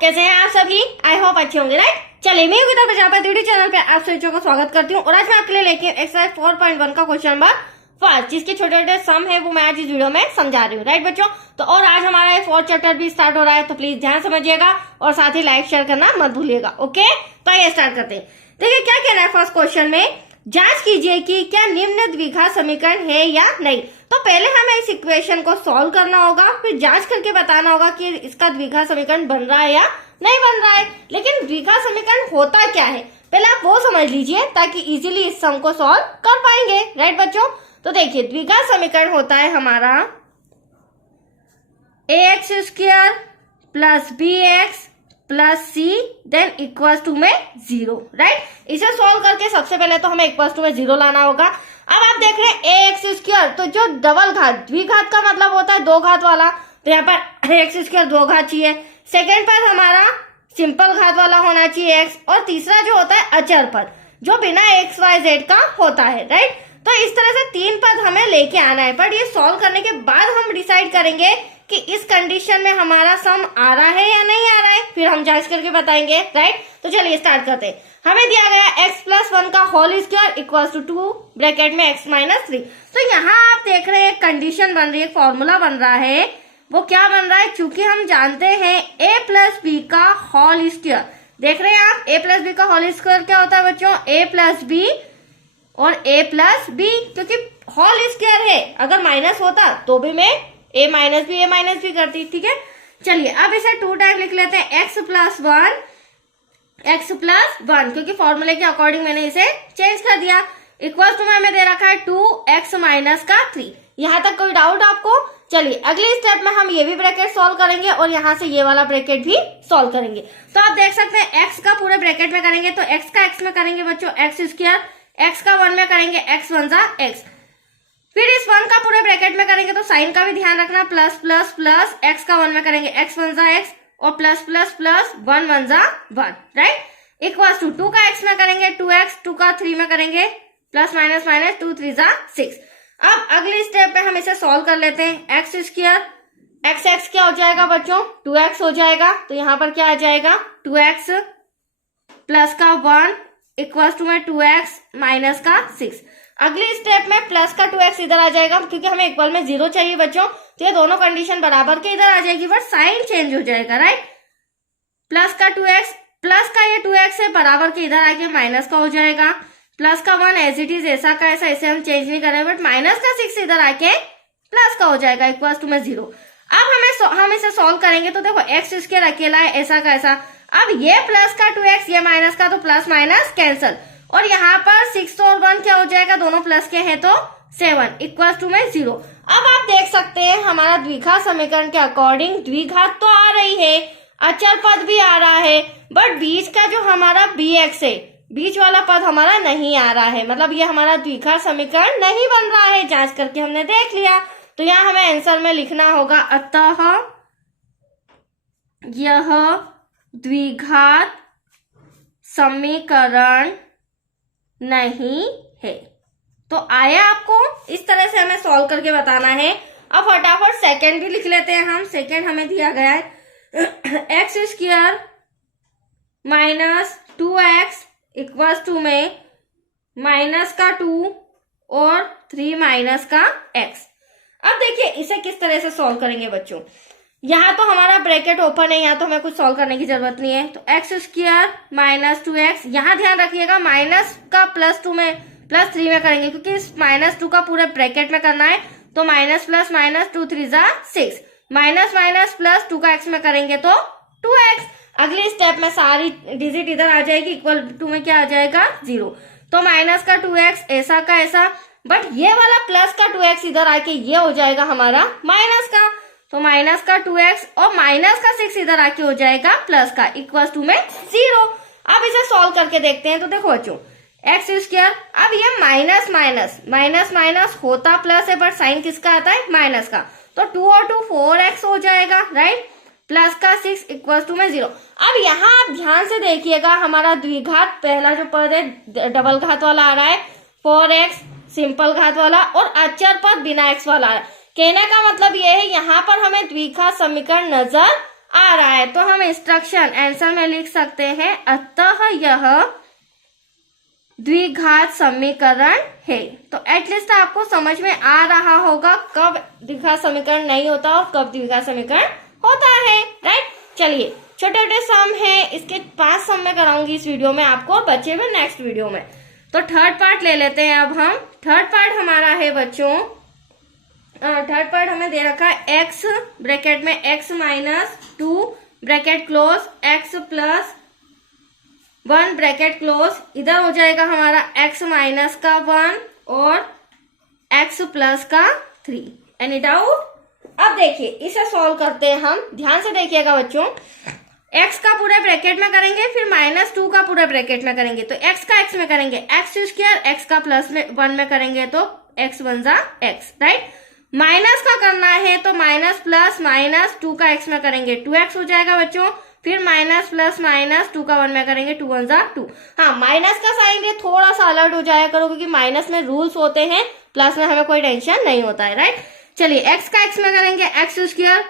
कैसे हैं आप सभी? आई होप अच्छे होंगे, राइट? चलिए, मैं गीता प्रजापति यूट्यूब चैनल पे आप सभी को स्वागत करती हूँ और आज मैं आपके लिए लेके एक्सरसाइज 4.1 का क्वेश्चन नंबर 5 जिसके छोटे छोटे सम है वो मैं आज इस वीडियो में समझा रही हूँ, राइट बच्चों? तो और आज हमारा 4th चैप्टर भी स्टार्ट हो रहा है, तो प्लीज ध्यान समझिएगा और साथ ही लाइक शेयर करना मत भूलिएगा। ओके, तो ये स्टार्ट करते हैं। देखिए क्या कहना है फर्स्ट क्वेश्चन में, जांच कीजिए कि क्या निम्न द्विघात समीकरण है या नहीं। तो पहले हमें इस इक्वेशन को सॉल्व करना होगा, फिर जांच करके बताना होगा कि इसका द्विघात समीकरण बन रहा है या नहीं बन रहा है। लेकिन द्विघात समीकरण होता क्या है पहले आप वो समझ लीजिए ताकि इजीली इस सम को सॉल्व कर पाएंगे, राइट बच्चों? तो देखिए द्विघात समीकरण होता है हमारा ax² plus bx plus c then equals to में 0, राइट? इसे सॉल्व करके सबसे पहले तो हमें इक्वल्स टू में 0 लाना होगा। अब आप देख रहे हैं ax², तो जो डबल घात, द्विघात का मतलब होता है दो घात वाला, तो यहाँ पर x² दो घात चाहिए। सेकेंड पद हमारा सिंपल घात वाला होना चाहिए x, और तीसरा जो होता है अचर पद जो बिना x y z का होता है, राइट? तो इस तरह से 3 पद हमें लेके आना है, बट ये सॉल्व करने के बाद हम डिसाइड करेंगे कि इस कंडीशन में हमारा सम आ रहा है या नहीं आ रहा है, फिर हम जांच करके बताएंगे, राइट? तो चलिए स्टार्ट करते हैं। हमें दिया गया x+1 का whole square equals to 2 bracket में x-3। तो यहाँ आप देख रहे हैं कंडीशन बन रही है, फॉर्मूला बन रहा है। वो क्या बन रहा है, चूंकि हम जानते हैं a+b का होल स्क्वायर। देख रहे हैं आप a+b का होल स्क्वायर क्या होता है बच्चों, a+b और a+b, क्योंकि होल स्क्वायर है, अगर माइनस होता तो भी मैं a-b करती, ठीक है? चलिए अब इसे 2 टाइम लिख लेते हैं, x+1 क्योंकि फॉर्मूले के अकॉर्डिंग मैंने इसे चेंज कर दिया। इक्वल्स टू में हमें दे रखा है 2x-3। यहाँ तक कोई डाउट आपको? चलिए अगले स्टेप में हम ये भी ब्रैकेट सॉल्व करेंगे और यहाँ से ये वाला ब्रैकेट भी सॉल्व करेंगे। तो आप देख सकते हैं x का पूरे ब्रैकेट में करेंगे तो x का x में करेंगे बच्चों x², x का 1 में करेंगे x1 फिर इस 1 का पूरे ब्रैकेट में करेंगे तो साइन का भी ध्यान रखना, प्लस प्लस प्लस x का 1 में करेंगे x1 x और plus plus plus 1 1, right? Equals to 2 का x में करेंगे 2x, 2 का 3 में करेंगे प्लस माइनस माइनस 2 3 6। अब अगले स्टेप पे हम इसे सॉल्व कर लेते हैं। x² x क्या हो जाएगा बच्चों, 2x हो जाएगा, तो यहाँ पर क्या आ जाएगा 2x प्लस का 1 इक्वल्स टू में 2x माइनस का 6। अगले स्टेप में प्लस का 2x इधर आ जाएगा क्योंकि हमें इक्वल में 0 चाहिए बच्चों, तो ये दोनों कंडीशन बराबर के इधर आ जाएगी, बट साइन चेंज हो जाएगा, राइट? प्लस का 2x, प्लस का ये 2x है बराबर के इधर आके माइनस का हो जाएगा, प्लस का 1 एज इट इज ऐसा का ऐसा, इसे हम चेंज नहीं कर रहे, बट माइनस का 6 इधर आके प्लस का हो जाएगा इक्वल्स टू में 0। अब हम इसे सॉल्व करेंगे तो देखो x² अकेला है ऐसा का ऐसा, अब ये प्लस का 2x ये माइनस का, तो प्लस माइनस कैंसल, और यहाँ पर 6 और 1 क्या हो जाएगा, दोनों प्लस के हैं तो 7 इक्वल्स टू में 0। अब आप देख सकते हैं हमारा द्विघात समीकरण के अकॉर्डिंग द्विघात तो आ रही है, अचर पद भी आ रहा है, बट बीच का जो हमारा bx है, बीच वाला पद हमारा नहीं आ रहा है, मतलब ये हमारा द्विघात समीकरण नहीं बन रहा है। जांच करके हमने देख लिया, तो यहाँ हमें आंसर में लिखना होगा अतः यह द्विघात समीकरण नहीं है। तो आया आपको? इस तरह से हमें सॉल्व करके बताना है। अब फटाफट सेकंड भी लिख लेते हैं हम। सेकंड हमें दिया गया है x² minus 2x equals to में माइनस का 2 और 3 माइनस का x। अब देखिए इसे किस तरह से सॉल्व करेंगे बच्चों। यहाँ तो हमारा ब्रैकेट ओपन है, यहाँ तो हमें कुछ सॉल्व करने की जरूरत नहीं है, तो x² माइनस 2x, यहाँ ध्यान रखिएगा माइनस का प्लस 2 में प्लस 3 में करेंगे क्योंकि इस माइनस 2 का पूरे ब्रैकेट में करना है, तो minus plus minus 2 3 6, minus minus plus 2 का x में करेंगे तो 2x। अगले स्टेप में सारी डिजिट इधर आ जाएगी, इक्वल टू में क्या आ जाएगा 0, तो माइनस का 2x ऐसा का ऐसा, बट ये वाला प्लस का 2x इधर आके ये हो जाएगा हमारा माइनस का, तो माइनस का 2x और माइनस का 6 इधर आके हो जाएगा प्लस का इक्वल्स टू में 0। अब इसे सॉल्व करके देखते हैं। तो देखो बच्चों x², अब ये माइनस माइनस माइनस माइनस होता प्लस है, बट साइन किसका आता है, माइनस का, तो 2 और 2 4x हो जाएगा, राइट? प्लस का 6 इक्वल्स टू में 0। अब यहाँ आप ध्यान से देखिएगा हमारा द्विघात पहला जो पद है डबल घात वाला आ रहा है, 4x सिंपल घात वाला, और अचर पद बिना x वाला आ रहा है। कहने का मतलब ये है यहाँ पर हमें द्विघात समीकरण नजर आ रहा है, तो हम इंस्ट्रक्शन आंसर में लिख सकते हैं अतः यह द्विघात समीकरण है। तो एटलीस्ट आपको समझ में आ रहा होगा कब द्विघात समीकरण नहीं होता और कब द्विघात समीकरण होता है, राइट। चलिए छोटे छोटे सम है, इसके 5 सम में कराऊंगी इस वीडियो में आपको और बच्चे में नेक्स्ट वीडियो में। तो थर्ड पार्ट ले लेते हैं अब हम। थर्ड पार्ट हमारा है बच्चों, थर्ड पार्ट हमें दे रखा है x ब्रैकेट में x minus 2 bracket close x plus 1 bracket close, इधर हो जाएगा हमारा x माइनस का 1 और x प्लस का 3। Any doubt? अब देखिए इसे सॉल्व करते हैं हम, ध्यान से देखिएगा बच्चों। x का पूरा ब्रैकेट में करेंगे, फिर -2 का पूरा ब्रैकेट में करेंगे, तो x का x में करेंगे x स्क्वायर, x का +1 में करेंगे तो x वन जा x, राइट। माइनस का करना है तो माइनस प्लस -2 का x में करेंगे 2x हो जाएगा बच्चों, फिर माइनस प्लस -2 का 1 में करेंगे 2 वन जा 2। हाँ, माइनस का साइन ये थोड़ा सा अलर्ट हो जाया करो क्योंकि माइनस में रूल्स होते हैं, प्लस में हमें कोई टेंशन नहीं होता है, राइट। चलिए x का x में करेंगे x स्क्वायर,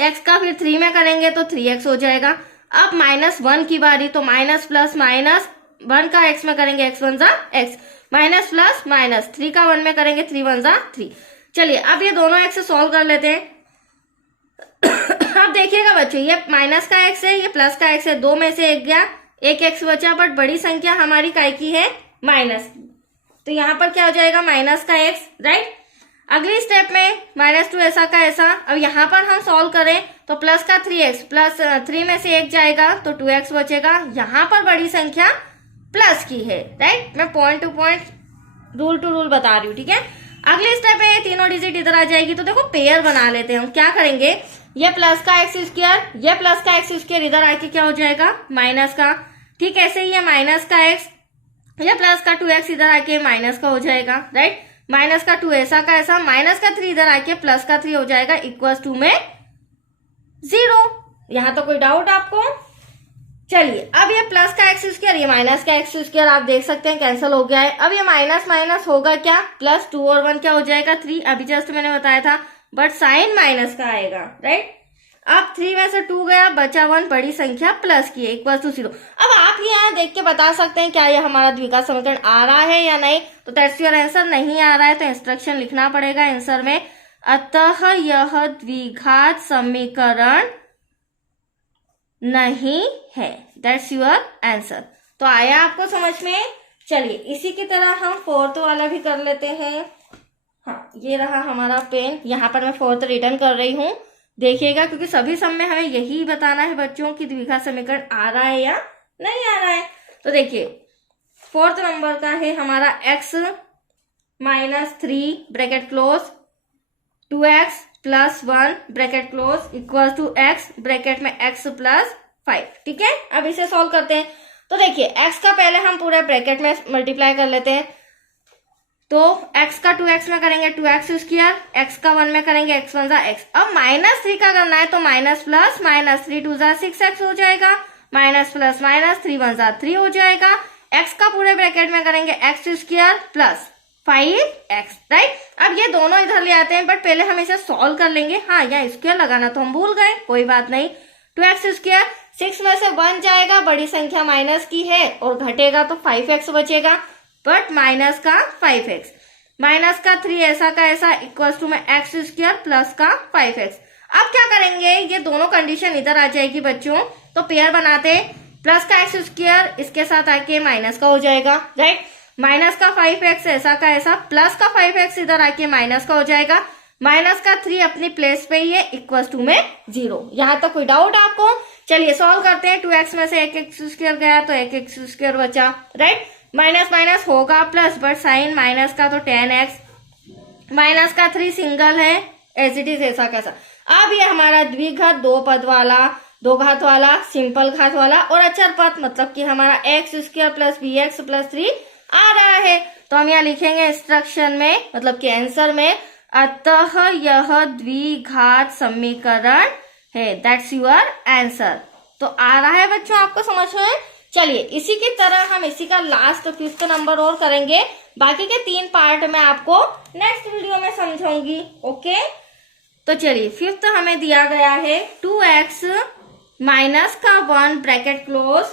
x का फिर 3 में करेंगे तो 3x हो जाएगा। अब -1 की बारी, तो माइनस प्लस -1 का x में करेंगे x वन जा x, माइनस प्लस -3 का 1 में करेंगे 3 वन जा 3। चलिए अब ये दोनों x सॉल्व कर लेते हैं। अब देखिएगा बच्चों, ये माइनस का x है, ये प्लस का x है, 2 में से 1 गया, 1 x बचा, बट बड़ी संख्या हमारी काय की है माइनस, तो यहाँ पर क्या हो जाएगा माइनस का x, राइट। अगली स्टेप में -2 ऐसा का ऐसा। अब यहाँ पर हम सॉल्व करें तो प्लस का 3x, प्लस 3 में से 1 जाएगा तो 2x बचेगा। यहाँ पर बड़ी संख्या प्लस की है, राइट। मैं point to point, rule to rule बता रही हूँ, ठीक है। अगली स्टेप में ये तीनों डिजिट इधर आ जाएगी, तो देखो पेयर बना लेते हैं हम। क्या करेंगे, ये प्लस का x स्क्वायर, ये प्लस का x स्क्वायर इधर आके क्या हो जाएगा माइनस का, ठीक। ऐसे ही ये माइनस का x, ये प्लस का 2x इधर आके माइनस का हो जाएगा, राइट। माइनस का 2 ऐसा का ऐसा, माइनस का 3 इधर आके प्लस का 3 हो जाएगा, इक्वल्स 2 में 0। यहाँ तो कोई डाउट आपको? चलिए अब ये प्लस का x स्क्वायर, ये माइनस का x स्क्वायर आप देख सकते हैं कैंसिल हो गया है। अब ये माइनस माइनस होगा क्या, प्लस 2 और 1 क्या हो जाएगा 3, अभी जस्ट मैंने बताया था, बट साइन माइनस का आएगा, राइट। अब 3 में से 2 गया, बचा 1, बड़ी संख्या प्लस की है, इक्वल टू 0। अब आप यहाँ देख के बता सकते हैं क्या ये हमारा द्विघात समीकरण आ रहा है या नहीं, तो दैट्स योर आंसर। नहीं आ रहा है तो इंस्ट्रक्शन लिखना पड़ेगा आंसर में, अतः यह द्विघात समीकरण नहीं है, दैट्स योर आंसर। तो आया आपको समझ में? चलिए इसी की तरह हम 4th वाला भी कर लेते हैं। हाँ, ये रहा हमारा पेन, यहाँ पर मैं 4th रिटर्न कर रही हूँ, देखिएगा, क्योंकि सभी सम में हमें यही बताना है बच्चों की द्विघात समीकरण आ रहा है या नहीं आ रहा है। तो देखिए 4th नंबर का है हमारा x minus 3 bracket close 2x plus 1 bracket close equal to x bracket में x प्लस 5, ठीक है। अब इसे सॉल्व करते हैं। तो देखिए x का पहले हम पूरे ब्रैकेट में मल्टीप्लाई कर लेते हैं, तो x का 2x में करेंगे 2x स्क्वायर, x का 1 में करेंगे x वन जा x। अब -3 का करना है तो माइनस प्लस -3 2 जा 6x हो जाएगा, माइनस प्लस -3 1 जा 3 हो जाएगा। x का पूरे ब्रैकेट में करेंगे x square plus 5x, right. अब ये दोनों इधर ले आते हैं, बट पहले हम इसे सॉल्व कर लेंगे। हाँ, यहाँ स्क्वायर लगाना तो हम भूल गए, कोई बात नहीं। 2x स्क्वायर, 6 में से 1 जाएगा, बड़ी संख्या माइनस की है और घटेगा तो 5x बचेगा, बट माइनस का 5x, माइनस का 3 ऐसा का ऐसा इक्वल्स टू में x स्क्वायर प्लस का 5x। अब क्या करेंगे, ये दोनों कंडीशन इधर आ जाएगी बच्चों, तो पेयर बनाते, प्लस का x स्क्वायर इसके साथ आके माइनस का हो जाएगा, राइट। माइनस का 5x ऐसा का ऐसा, प्लस का 5x इधर आके माइनस का हो जाएगा, माइनस का 3 अपनी प्लेस पे ही है, इक्वल्स टू में 0। यहाँ तक कोई डाउट आपको? चलिए सॉल्व करते हैं। 2x में से 1x स्क्वायर गया तो 1x स्क्वायर बचा, राइट। माइनस माइनस होगा प्लस, बट साइन माइनस का तो 10x, माइनस का 3 सिंगल है, एज इट इज ऐसा कैसा। अब ये हमारा द्विघात, 2 पद वाला, 2 घात वाला, सिंपल घात वाला और अचर पद, मतलब कि हमारा x square plus bx plus 3 आ रहा है। तो हम यहाँ लिखेंगे इंस्ट्रक्शन में, मतलब कि आंसर में, अतः यह द्विघात समीकरण है, दैट्स योर आंसर। तो आ रहा है बच्चों आपको समझ में? चलिए इसी की तरह हम इसी का लास्ट 5th नंबर और करेंगे, बाकी के 3 पार्ट मैं आपको नेक्स्ट वीडियो में समझाऊंगी, ओके। तो चलिए फिफ्थ हमें दिया गया है 2x माइनस का 1 ब्रैकेट क्लोज,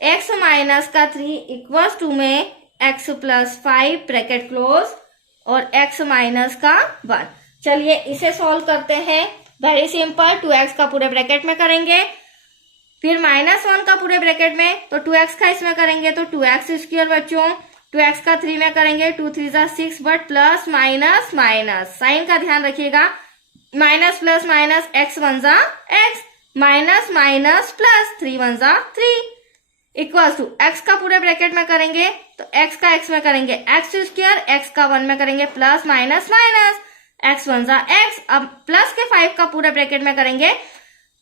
x माइनस का 3 इक्वल्स टू में x प्लस 5 ब्रैकेट क्लोज और x माइनस का 1। चलिए इसे सॉल्व करते हैं। वेरी सिंपल, 2x का पूरे ब्रैकेट में करेंगे, फिर -1 का पूरे ब्रैकेट में, तो 2x का इसमें करेंगे तो 2x स्क्वायर बच्चों, 2x का 3 में करेंगे 2 3 जा 6, but plus minus minus, sign का ध्यान रखिएगा, माइनस प्लस माइनस, x 1 जा x, माइनस माइनस प्लस 3 1 जा 3 इक्वल्स टू x का पूरे ब्रैकेट में करेंगे तो x का x में करेंगे x स्क्वायर, x का 1 में करेंगे प्लस माइनस माइनस, x 1 जा x। अब प्लस के 5 का पूरे ब्रैकेट में करेंगे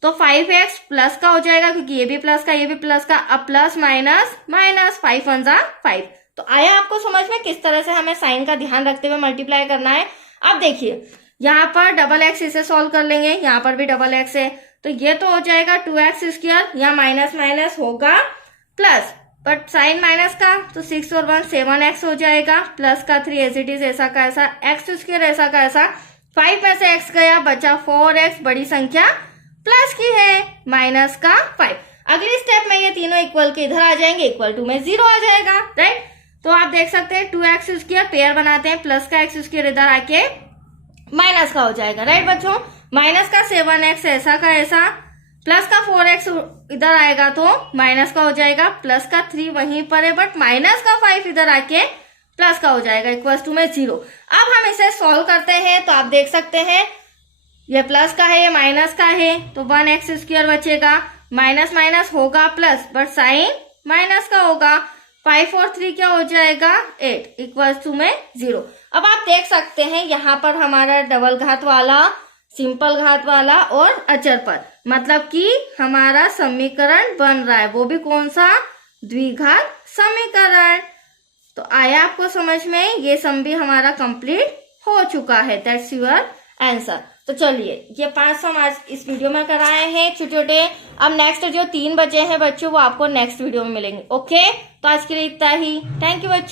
तो 5x प्लस का हो जाएगा, क्योंकि ये भी प्लस का ये भी प्लस का, अब प्लस माइनस माइनस, 5 1 जा 5। तो आया आपको समझ में किस तरह से हमें साइन का ध्यान रखते हुए मल्टीप्लाई करना है। अब देखिए यहाँ पर डबल एक्स इसे सॉल्व कर लेंगे, यहाँ पर भी डबल एक्स है, तो ये तो हो जाएगा 2x स्क्वायर, यहाँ माइनस माइनस होगा प्लस, बट साइन माइनस का तो 6 और 1 7x हो जाएगा, प्लस का 3 एज इट इज ऐसा का ऐसा, एक्स स्क्वायर ऐसा का ऐसा, 5 में से x गया बचा 4x, बड़ी संख्या प्लस की है, माइनस का 5। अगली स्टेप में ये तीनों इक्वल के इधर आ जाएंगे, इक्वल टू में 0 आ जाएगा, राइट। तो आप देख सकते हैं 2x स्क्वायर पेयर बनाते हैं, प्लस का x स्क्वायर इधर आके माइनस का हो जाएगा, राइट बच्चों। माइनस का 7x ऐसा का ऐसा, प्लस का 4x इधर आएगा तो माइनस का हो जाएगा, प्लस का 3 वहीं पर है बट माइनस का 5 इधर आके प्लस का हो जाएगा, इक्वल्स टू में 0। अब हम इसे सॉल्व करते हैं तो आप देख सकते हैं ये प्लस का है ये माइनस का है, तो 1x स्क्वायर बचेगा, माइनस माइनस होगा प्लस, बट साइन माइनस का होगा, 5 और 3 क्या हो जाएगा 8, इक्वल्स टू में 0। अब आप देख सकते हैं यहाँ पर हमारा डबल घात वाला, सिंपल घात वाला और अचर पर, मतलब कि हमारा समीकरण बन रहा है, वो भी कौन सा, द्विघात समीकरण। तो आया आपको समझ में, ये सम भी हमारा कंप्लीट हो चुका है, दैट्स योर आंसर। तो चलिए ये 5 सम आज इस वीडियो में कराए हैं छोटे छोटे। अब नेक्स्ट जो 3 बचे हैं बच्चों वो आपको नेक्स्ट वीडियो में मिलेंगे। ओके, तो आज के लिए इतना ही। थैंक यू बच्चों।